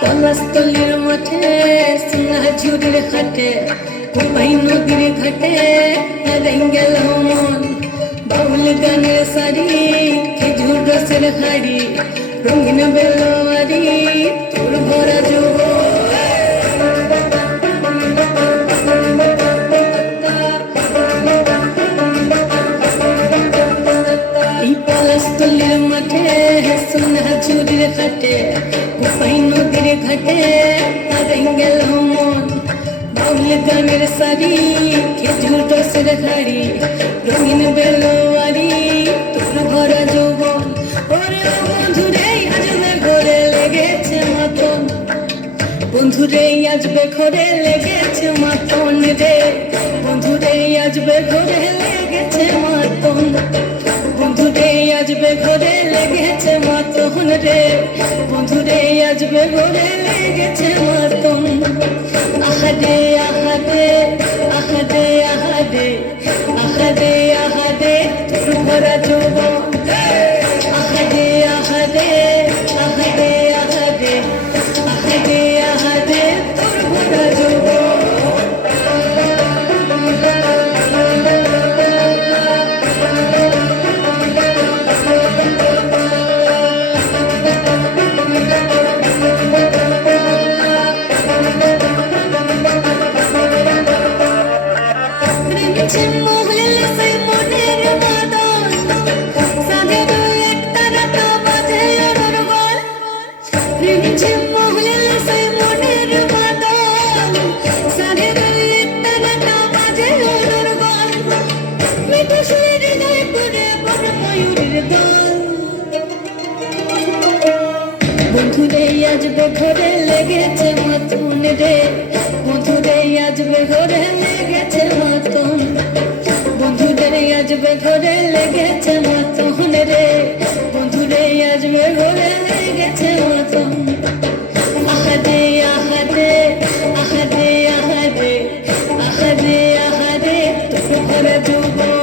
পলাশতলির মাঠে সোনা ঝুড়ির হাটে কোপাই নদীর ঘাটে গেল মন বাউল গানের শাড়ি খেজুর রসের হাড়ি রঙিন বেলোয়ারি তোর ভরা যৌবন এই পলাশতলির মাঠে সোনা ঝুড়ির হাটে কোপাই নদীর ঘাটে গেল মন বাউল গানের শাড়ি খেজুর রসের হাড়ি রঙিন বেলোয়ারি তোর ভরা যৌবন ওরে বন্ধুরে আজবে ঘরে লেগেছে মাতন বন্ধুরে আজবে ঘরে লেগেছে মাতন রে বন্ধুরে আজবে ঘরে লেগেছে মাতন বন্ধুরে আজবে ঘরে লেগেছে মাতন রে বন্ধুরে আজবে ঘরে লেগেছে মাতন আহাদে আহাদে আহাদে আহাদে আহাদে আহাদে তোর ভরা যৌবন আহাদে আহাদে আহাদে আহাদে আহাদে আহাদে তোর ভরা যৌবন বন্ধুরে আজবে ঘরে লেগেছে মাতন রে বন্ধুরে আজবে ঘরে লেগেছে মাতন বন্ধুরে আজবে ঘরে লেগেছে মাতন রে বন্ধুরে আজবে ঘরে লেগেছে মাতন আহাদে আহাদে আহাদে আহাদে আহাদে আহাদে তোর ভরা যৌবন